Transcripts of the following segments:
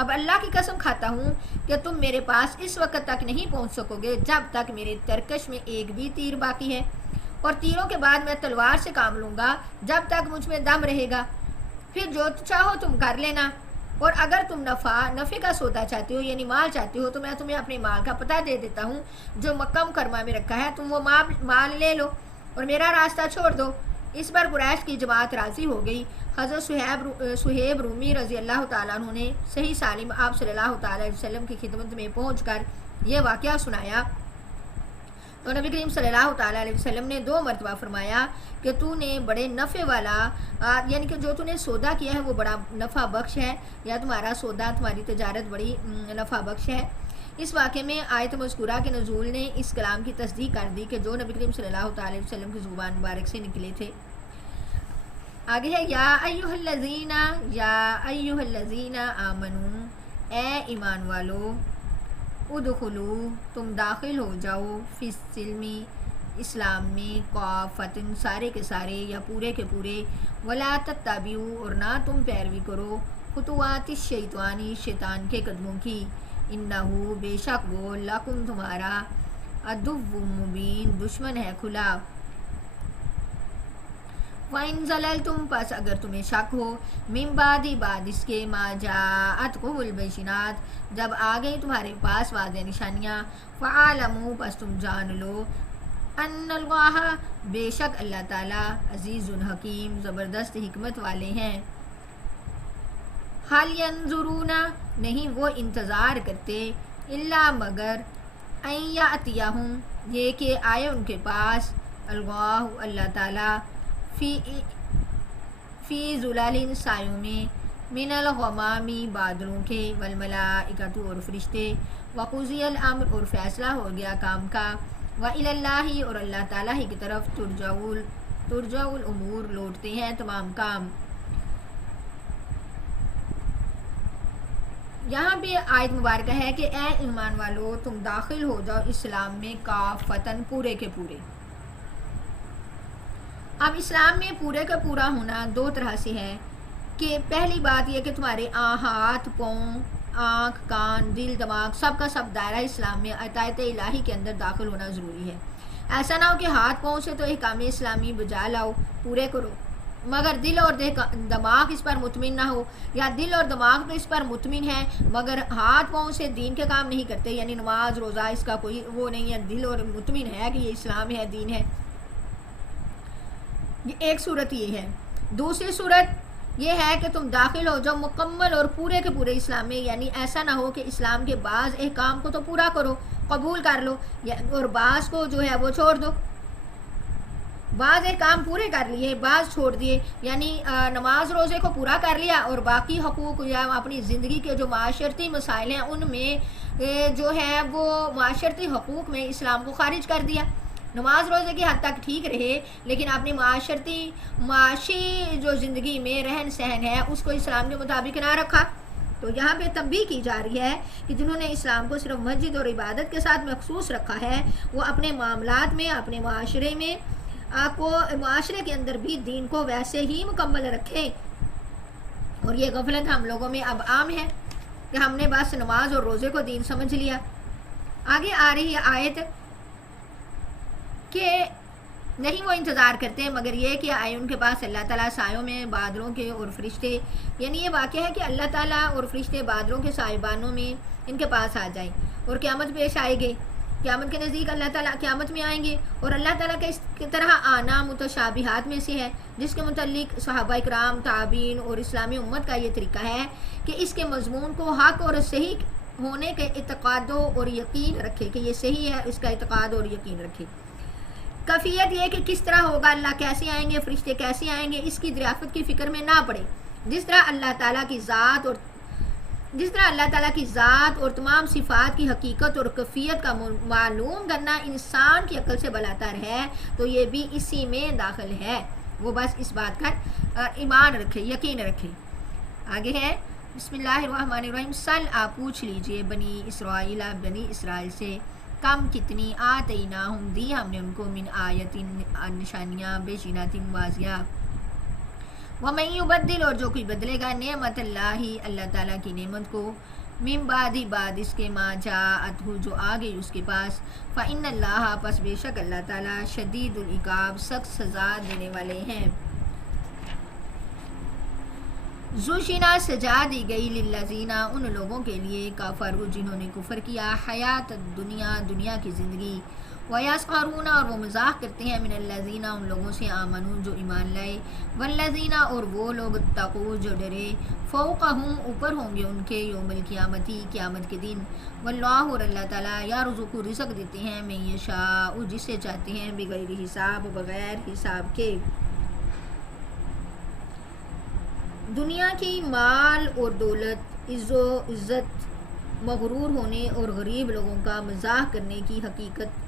اب اللہ کی قسم کھاتا ہوں کہ تم میرے پاس اس وقت تک نہیں پہنچ سکو گے جب تک میرے ترکش میں ایک بھی تیر باقی ہے، اور تیروں کے بعد میں تلوار سے کام لوں گا جب تک مجھ میں دم رہے گا، پھر جو چاہو تم کر لینا، اور اگر تم نفع کا سودا چاہتے ہو یعنی مال چاہتے ہو تو میں تمہیں اپنے مال کا پتہ دے دیتا ہوں جو مکہ مکرمہ میں رکھا ہے، تم وہ مال لے لو اور میرا راستہ چھوڑ دو۔ اس پر قریش کی جماعت راضی ہو گئی۔ حضرت صہیب رومی رضی اللہ تعالیٰ عنہ نے صحیح سالم آپ صلی اللہ تعالیٰ علیہ وسلم کی خدمت میں پہنچ کر یہ واقعہ سنایا تو نبی کریم صلی اللہ تعالیٰ علیہ وسلم نے 2 مرتبہ فرمایا کہ تو نے بڑے نفع والا یعنی کہ جو تو نے سودا کیا ہے وہ بڑا نفع بخش ہے، یا تمہارا سودا تمہاری تجارت بڑی نفع بخش ہے۔ اس واقعے میں آیت مذکورہ کے نزول نے اس کلام کی تصدیق کر دی کہ جو نبی کریم صلی اللہ تعالیٰ علیہ وسلم کی زبان مبارک سے نکلے تھے۔ آگے ہے یا ایھا الذین آمنو، اے ایمان والو، ادخلو، تم داخل ہو جاؤ، فی السلم، اسلام میں، کافتن، سارے کے سارے یا پورے کے پورے، ولا تتبعوا، اور نہ تم پیروی کرو، خطوات الشیطانی، شیطان کے قدموں کی، انہو، بے شک وہ، لکم، تمہارا، عدو مبین، دشمن ہے کھلا۔ وَإِن زَلَلْتُمْ، پس اگر تمہیں شک ہو، من بعد اس کے، ما جاءتکم البینات، جب آ گئی تمہارے پاس واضح نشانیاں، فَعَلَمُوا، پس تم جان لو، ان اللہ، بے شک اللہ تعالیٰ، عزیز حکیم، زبردست حکمت والے ہیں۔ حَلْ يَنظُرُونَ، نہیں وہ انتظار کرتے، الا مگر، ان یأتیہم، یہ کہ آئے ان کے پاس، اللہ تعالیٰ، فی ظلال، سایوں میں، من الغمام، بادلوں کے، والملائکۃ، اور فرشتے، وقضی الامر، اور فیصلہ ہو گیا کام کا، وإلی اللہ، اور اللہ تعالیٰ ہی کی طرف، ترجع الامور، لوٹتے ہیں تمام کام۔ یہاں پہ آیت مبارکہ ہے کہ اے ایمان والو، تم داخل ہو جاؤ اسلام میں، کافتن، پورے کے پورے۔ اب اسلام میں پورے کا پورا ہونا 2 طرح سے ہے کہ پہلی بات یہ کہ تمہارے ہاتھ، پاؤں، آنکھ، کان، دل، دماغ، سب کا سب دائرہ اسلام میں اطاعت الہی کے اندر داخل ہونا ضروری ہے۔ ایسا نہ ہو کہ ہاتھ پاؤں سے تو احکام اسلامی بجا لاؤ، پورے کرو، مگر دل اور دماغ اس پر مطمئن نہ ہو، یا دل اور دماغ تو اس پر مطمئن ہے مگر ہاتھ پاؤں سے دین کے کام نہیں کرتے، یعنی نماز روزہ اس کا کوئی وہ نہیں ہے، دل اور مطمئن ہے کہ یہ اسلام ہے، دین ہے۔ یہ ایک صورت یہ ہے۔ دوسری صورت یہ ہے کہ تم داخل ہو جاؤ مکمل اور پورے کے پورے اسلام میں، یعنی ایسا نہ ہو کہ اسلام کے بعض احکام کو تو پورا کرو، قبول کر لو، اور بعض کو جو ہے وہ چھوڑ دو۔ بعض احکام پورے کر لیے، بعض چھوڑ دیے، یعنی نماز روزے کو پورا کر لیا اور باقی حقوق یا اپنی زندگی کے جو معاشرتی مسائل ہیں ان میں جو ہے وہ معاشرتی حقوق میں اسلام کو خارج کر دیا۔ نماز روزے کی حد تک ٹھیک رہے لیکن اپنی معاشی جو زندگی میں رہن سہن ہے اس کو اسلام کے مطابق نہ رکھا۔ تو یہاں پہ تنبیہ کی جا رہی ہے کہ جنہوں نے اسلام کو صرف مسجد اور عبادت کے ساتھ مخصوص رکھا ہے وہ اپنے معاملات میں، اپنے معاشرے میں، معاشرے کے اندر بھی دین کو ویسے ہی مکمل رکھیں۔ اور یہ غفلت ہم لوگوں میں اب عام ہے کہ ہم نے بس نماز اور روزے کو دین سمجھ لیا۔ آگے آ رہی ہے آیت کہ نہیں وہ انتظار کرتے مگر یہ کہ آئے ان کے پاس اللہ تعالیٰ سایوں میں، بادلوں کے اور فرشتے، یعنی یہ واقعہ ہے کہ اللہ تعالیٰ اور فرشتے بادلوں کے سائبانوں میں ان کے پاس آ جائیں اور قیامت پیش آئے گی، قیامت کے نزدیک اللہ تعالیٰ قیامت میں آئیں گے، اور اللہ تعالیٰ کا اس طرح آنا متشابہات میں سے ہے جس کے متعلق صحابہ اکرام، تابعین اور اسلامی امت کا یہ طریقہ ہے کہ اس کے مضمون کو حق اور صحیح ہونے کے اعتقاد اور یقین رکھے کہ یہ صحیح ہے، اس کا اعتقاد اور یقین رکھے۔ کیفیت یہ کہ کس طرح ہوگا، اللہ کیسے آئیں گے، فرشتے کیسے آئیں گے، اس کی دریافت کی فکر میں نہ پڑے۔ جس طرح اللہ تعالیٰ کی ذات اور تمام صفات کی حقیقت اور کیفیت کا معلوم کرنا انسان کی عقل سے بالاتر ہے تو یہ بھی اسی میں داخل ہے، وہ بس اس بات کا ایمان رکھے، یقین رکھے۔ آگے ہے بسم اللہ الرحمن الرحیم، سل آپ پوچھ لیجئے بنی اسرائیل، بنی اسرائیل سے، کم کتنی، آتیناہم دی ہم نے ان کو، من آیت نشانیاں، بینات واضح، وَمَن يُبَدِّلْ اور جو کوئی بدلے گا نعمت اللہ اللہ تعالیٰ کی نعمت کو من بعد اس کے ما جاءتہ جو آ گئی اس کے پاس فإن اللہ پس بے شک اللہ تعالیٰ شدید العقاب سخت سزا دینے والے ہیں۔ زُشِنَا سجا دی گئی للذین ان لوگوں کے لیے کفروا جنہوں نے کفر کیا حیات الدنیا دنیا کی زندگی وَيَسْخَرُونَ اور وہ مذاق کرتے ہیں من الذین ان لوگوں سے آمنوا جو ایمان لائے والذین اور وہ لوگ اتقوا جو ڈرے فوقہم اوپر ہوں گے ان کے یوم القیامتی قیامت کے دن واللہ اور اللہ تعالیٰ یرزق رزق دیتے ہیں من یشاء جسے چاہتے ہیں بغیر حساب بغیر حساب کے۔ دنیا کی مال اور دولت عز و عزت مغرور ہونے اور غریب لوگوں کا مزاح کرنے کی حقیقت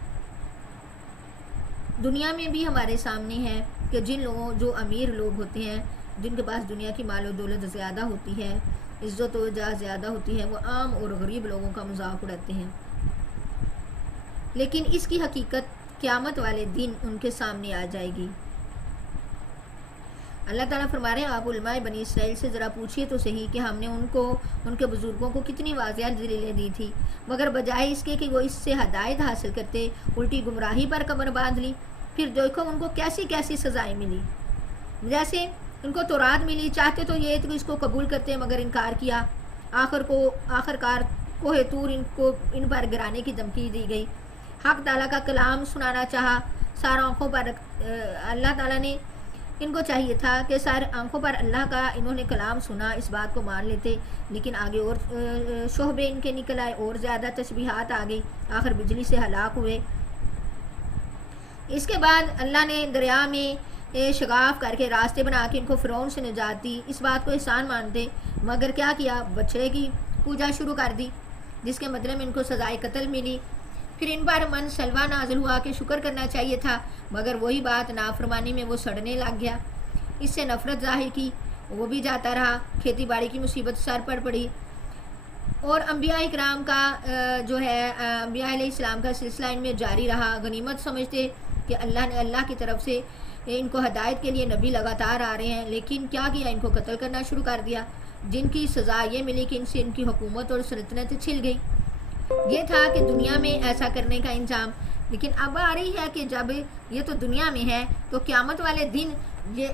دنیا میں بھی ہمارے سامنے ہے کہ جن لوگوں جو امیر لوگ ہوتے ہیں جن کے پاس دنیا کی مال و دولت زیادہ ہوتی ہے عزت و جاہ زیادہ ہوتی ہے وہ عام اور غریب لوگوں کا مذاق اڑاتے ہیں، لیکن اس کی حقیقت قیامت والے دن ان کے سامنے آ جائے گی۔ اللہ تعالیٰ فرما رہے ہیں آپ علماء بنی اسرائیل سے ذرا پوچھیے تو صحیح کہ ہم نے ان کو ان کے بزرگوں کو کتنی واضح دلیلیں دی تھی، مگر بجائے اس کے کہ وہ اس سے ہدایت حاصل کرتے الٹی گمراہی پر کمر باندھ لی۔ پھر دیکھو ان کو کیسی کیسی سزائیں ملی، جیسے ان کو تورات ملی، چاہتے تو یہ اس کو قبول کرتے مگر انکار کیا، آخرکار کوہ طور ان پر گرانے کی دھمکی دی گئی۔ حق تعالیٰ کا کلام سنانا چاہا سارا آنکھوں پر اللہ تعالیٰ نے ان کو چاہیے تھا کہ سارے آنکھوں پر اللہ کا انہوں نے کلام سنا اس بات کو مان لیتے، لیکن آگے اور شعبے ان کے نکل آئے اور زیادہ تشبیہات آ گئی، آخر بجلی سے ہلاک ہوئے۔ اس کے بعد اللہ نے دریا میں شگاف کر کے راستے بنا کے ان کو فرعون سے نجات دی، اس بات کو احسان مانتے مگر کیا کیا بچڑے کی پوجا شروع کر دی جس کے بدلے میں ان کو سزائے قتل ملی۔ پھر ان پر من سلوہ نازل ہوا کہ شکر کرنا چاہیے تھا مگر وہی بات نافرمانی میں وہ سڑنے لگ گیا، اس سے نفرت ظاہر کی وہ بھی جاتا رہا، کھیتی باڑی کی مصیبت سر پر پڑی اور انبیاء اکرام کا جو ہے انبیاء علیہ السلام کا سلسلہ ان میں جاری رہا۔ غنیمت سمجھتے کہ اللہ کی طرف سے ان کو ہدایت کے لیے نبی لگاتار آ رہے ہیں، لیکن کیا کیا ان کو قتل کرنا شروع کر دیا، جن کی سزا یہ ملی کہ ان سے ان کی حکومت اور سلطنت چھل گئی۔ یہ تھا کہ دنیا میں ایسا کرنے کا انجام، لیکن اب آ رہی ہے کہ جب یہ تو دنیا میں ہے تو قیامت والے دن یہ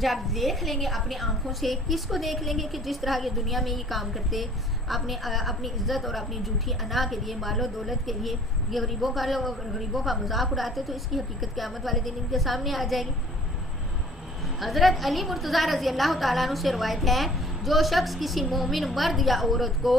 جب دیکھ لیں گے اپنی آنکھوں سے، کس کو دیکھ لیں گے کہ جس طرح یہ دنیا میں یہ کام کرتے اپنی عزت اور اپنی جھوٹی انا کے لیے مال و دولت کے لیے یہ غریبوں کا مذاق اڑاتے، تو اس کی حقیقت قیامت والے دن ان کے سامنے آ جائے گی۔ حضرت علی مرتضیٰ رضی اللہ تعالیٰ عنہ سے روایت ہے جو شخص کسی مومن مرد یا عورت کو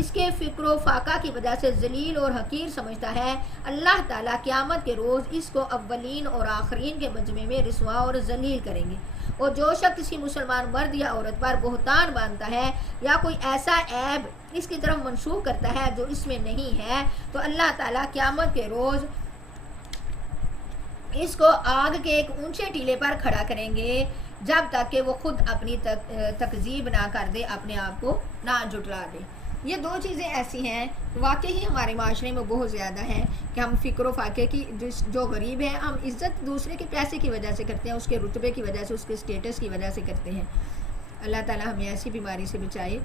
اس کے فکر و فاقہ کی وجہ سے ذلیل اور حقیر سمجھتا ہے، اللہ تعالیٰ قیامت کے روز اس کو اولین اور آخرین کے مجمع میں رسوا اور ذلیل کریں گے۔ اور جو شخص کسی مسلمان مرد یا عورت پر بہتان باندھتا ہے یا کوئی ایسا عیب اس کی طرف منسوخ کرتا ہے جو اس میں نہیں ہے، تو اللہ تعالیٰ قیامت کے روز اس کو آگ کے ایک اونچے ٹیلے پر کھڑا کریں گے جب تک کہ وہ خود اپنی تکذیب نہ کر دے، اپنے آپ کو نہ جھٹلا دے۔ یہ دو چیزیں ایسی ہیں واقعی ہمارے معاشرے میں بہت زیادہ ہیں کہ ہم فکر و فاقے کی جو غریب ہے ہم عزت دوسرے کے پیسے کی وجہ سے کرتے ہیں، اس کے رتبے کی وجہ سے، اس کے اسٹیٹس کی وجہ سے کرتے ہیں۔ اللہ تعالی ہمیں ایسی بیماری سے بچائے۔